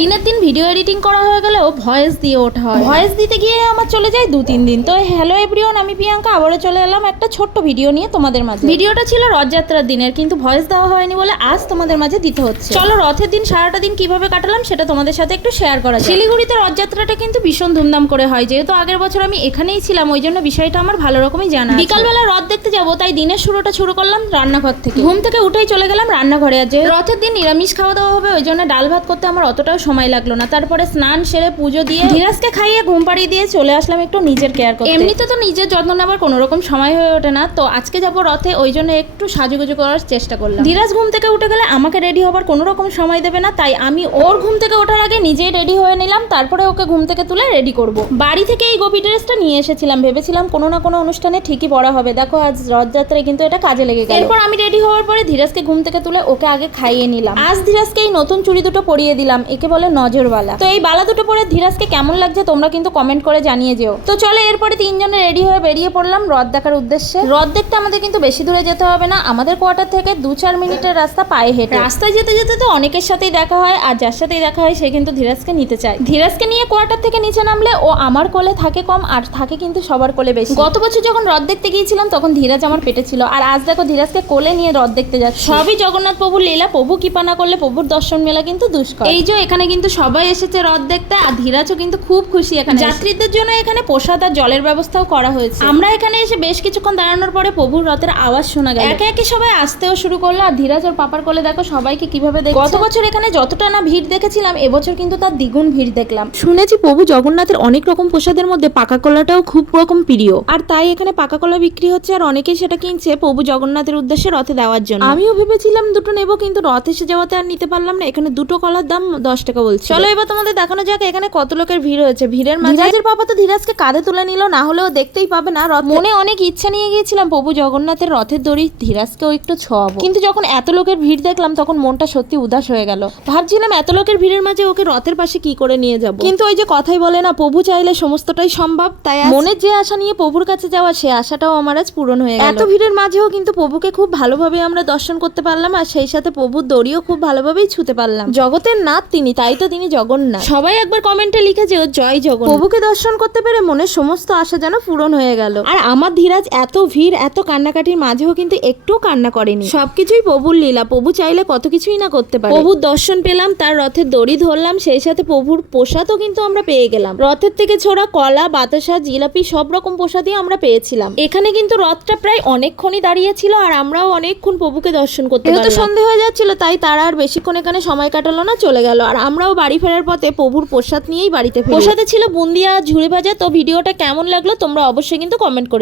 দিনের দিন video editing করা হয়ে গেলেও ভয়েস দিয়ে ওঠা হয়। ভয়েস দিতে গিয়ে আমার চলে যায় 2-3 দিন। তো হ্যালো এভরিওয়ান, আমি প্রিয়াঙ্কা আবারও চলে এলাম একটা ছোট্ট ভিডিও নিয়ে তোমাদের মাঝে। ভিডিওটা ছিল রথযাত্রার দিনের, কিন্তু ভয়েস দেওয়া হয়নি বলে আজ তোমাদের মাঝে দিতে হচ্ছে। চলো রথের দিন সারাটা দিন কিভাবে কাটালাম সেটা তোমাদের সাথে একটু শেয়ার করা যায়। শিলিগুড়িতে রথযাত্রাটা কিন্তু ভীষণ ধুমধাম করে হয়, যেহেতু আগের বছর আমি এখানেই ছিলাম ওই জন্য বিষয়টা আমার ভালো রকমই জানা। বিকালবেলা রথ দেখতে যাবো, তাই দিনের শুরুটা শুরু করলাম রান্নাঘর থেকে। ঘুম থেকে উঠেই চলে গেলাম রান্নাঘরে। আর যে রথের দিন নিরামিষ খাওয়া দাওয়া হবে ওই জন্য ডাল ভাত করতে আমার অতটাও সময় লাগলো না। তারপরে স্নান সেরে পুজো দিয়ে ধীরাজকে খাইয়ে ঘুম পাড়িয়ে দিয়ে চলে আসলাম একটু নিজের কেয়ার করতে। এমনিতে তো নিজের যত্ন নেবার কোনো রকম সময় হয়ে ওঠে না, তো আজকে যাবো রথে ওই জন্য একটু সাজুগুজু করার চেষ্টা করলাম। ধীরাজ ঘুম থেকে উঠে গেলে আমাকে রেডি হবার কোনো রকম সময় দেবে না, তাই আমি ওর ঘুম থেকে ওঠার আগে নিজেই রেডি হয়ে নিলাম, তারপরে ওকে ঘুম থেকে তুলে রেডি করব। বাড়ি থেকে এই গোপী ড্রেসটা নিয়ে এসেছিলাম, ভেবেছিলাম কোনো না কোনো অনুষ্ঠানে ঠিকই পরা হবে। দেখো আজ রথযাত্রায় কিন্তু এটা কাজে লেগে গেল। এরপর আমি রেডি হওয়ার পরে ধীরাজকে ঘুম থেকে তুলে ওকে আগে খাইয়ে নিলাম। আজ ধীরাজকে এই নতুন চুড়ি দুটো পরিয়ে দিলাম, একে বলে নজরবালা। তো এই বালা দুটো পরে ধীরাজকে কেমন লাগছে তোমরা কিন্তু কমেন্ট করে জানিয়ে যেও। তো চলো এরপরে তিনজনে রেডি হয়ে বেরিয়ে পড়লাম রথ দেখার উদ্দেশ্যে। রথ দেখতে আমাদের কিন্তু বেশি দূরে যেতে হবে না, আমাদের কোয়ার্টার থেকে 2-4 মিনিটের রাস্তা পায়ে হেঁটে। রাস্তায় যেতে যেতে তো অনেকের সাথেই দেখা হয়, আর যার সাথেই দেখা হয় সে কিন্তু ধীরাজকে নিতে চায়। ধীরাজকে নিয়ে কোয়ার্টার থেকে নিচে নামলে ও আমার কোলে থাকে কম, আর থাকে কিন্তু সবার কোলে বেশি। গত বছর যখন রথ দেখতে গিয়েছিলাম তখন ধীরাজ আমার পেটে ছিল, আর আজ দেখো ধীরাজকে কোলে নিয়ে রথ দেখতে যাচ্ছে। সবই জগন্নাথ প্রভুর লীলা, প্রভু কৃপা না করলে প্রভুর দর্শন মেলা কিন্তু দুষ্কর। এই যে এখানে কিন্তু সবাই এসেছে রথ দেখতে, আর ধীরাজও কিন্তু খুব খুশি। এখানে যাত্রীদের জন্য এখানে প্রসাদ আর জলের ব্যবস্থাও করা হয়েছে। আমরা এখানে এসে বেশ কিছুক্ষণ দাঁড়ানোর পরে প্রভুর রথের আওয়াজ শোনা গেল। একে একে সবাই আসতেও শুরু করলো, আর ধীরাজ ওর পাপার কোলে দেখো সবাইকে কিভাবে দেখছে। গত বছর এখানে যতটা না ভিড় দেখেছিলাম এবছর কিন্তু তার দ্বিগুণ ভিড় দেখলাম। শুনেছি প্রভু জগন্নাথের অনেক রকম প্রসাদের মধ্যে পাকা কলাটাও খুব রকম প্রিয়, আর তাই এখানে পাকা কলা বিক্রি হচ্ছে, আর অনেকেই সেটা কিনছে প্রভু জগন্নাথের উদ্দেশ্যে রথে দেওয়ার জন্য। আমিও ভেবেছিলাম দুটো নেবো, কিন্তু রথ এসে যাওয়াতে আর নিতে পারলাম না। এখানে দুটো কলার দাম 10 টাকা বলছে। চলো এবার তোমাদের দেখানো যাক এখানে কত লোকের ভিড় হয়েছে। ভিড়ের মাঝে ধীরাজের পাপা তো ধীরাজকে কাঁধে তুলে নিল, না হলেও দেখতেই পাবে না রথ। মনে অনেক ইচ্ছা নিয়ে গিয়েছিলাম প্রভু জগন্নাথের রথের দড়ি ধীরাজকেও একটু ছোঁয়াবো, কিন্তু যখন এত লোকের ভিড় দেখলাম তখন মনটা সত্যি উদাস হয়ে গেল। ভাবছিলাম এত লোকের ভিড়ের মাঝে ওকে রথের পাশে কি করে নিয়ে যাব, কিন্তু ওই যে কথাই বলে না প্রভু চাইলে সমস্তটাই সম্ভব। তাই মনের যে আশা নিয়ে প্রভুর কাছে যাওয়া সে আশাটাও আমার আজ পূরণ হয়ে গেল। এত ভিড়ের মাঝেও কিন্তু প্রভুকে খুব ভালোভাবে আমরা দর্শন করতে পারলাম, আর সেই সাথে প্রভুর দড়িও খুব ভালোভাবেই ছুঁতে পারলাম। জগতের নাথ তিনি, তাই তো তিনি জগন্নাথ। সবাই একবার কমেন্টে লিখে যেও জয় জগন্নাথ। প্রভুকে দর্শন করতে পেরে মনের সমস্ত আশা যেন পূরণ হয়ে গেল। আর আমার ধীরাজ এত ভিড় এত কান্নাকাটির মাঝেও কিন্তু একটু কান্না করেনি। সবকিছুই প্রভুর লীলা, প্রভু চাইলে কত কিছুই না করতে পারে। প্রভুর দর্শন পেলাম, তার রথের দড়ি ধরলাম, সেই সাথে প্রভুর প্রসাদও কিন্তু আমরা পেয়ে গেলাম। রথের থেকে ছোড়া কলা, বাতাসা, জিলাপি সব রকম প্রসাদই আমরা পেয়েছিলাম। এখানে কিন্তু রথটা প্রায় অনেকক্ষণই দাঁড়িয়েছিল, আর আমরাও অনেকক্ষণ প্রভুকে দর্শন করতে পারলাম। যেহেতু সন্ধ্যা হয়ে যাচ্ছিল তাই তারা আর বেশিক্ষণ এখানে সময় কাটালো না, চলে গেল। আর আমরাও বাড়ি ফেরার পথে প্রভুর প্রসাদ নিয়েই বাড়িতে ফিরি। প্রসাদে ছিল বুন্দিয়া, ঝুড়ি ভাজা। তো ভিডিওটা কেমন লাগলো তোমরা অবশ্যই কিন্তু কমেন্ট করে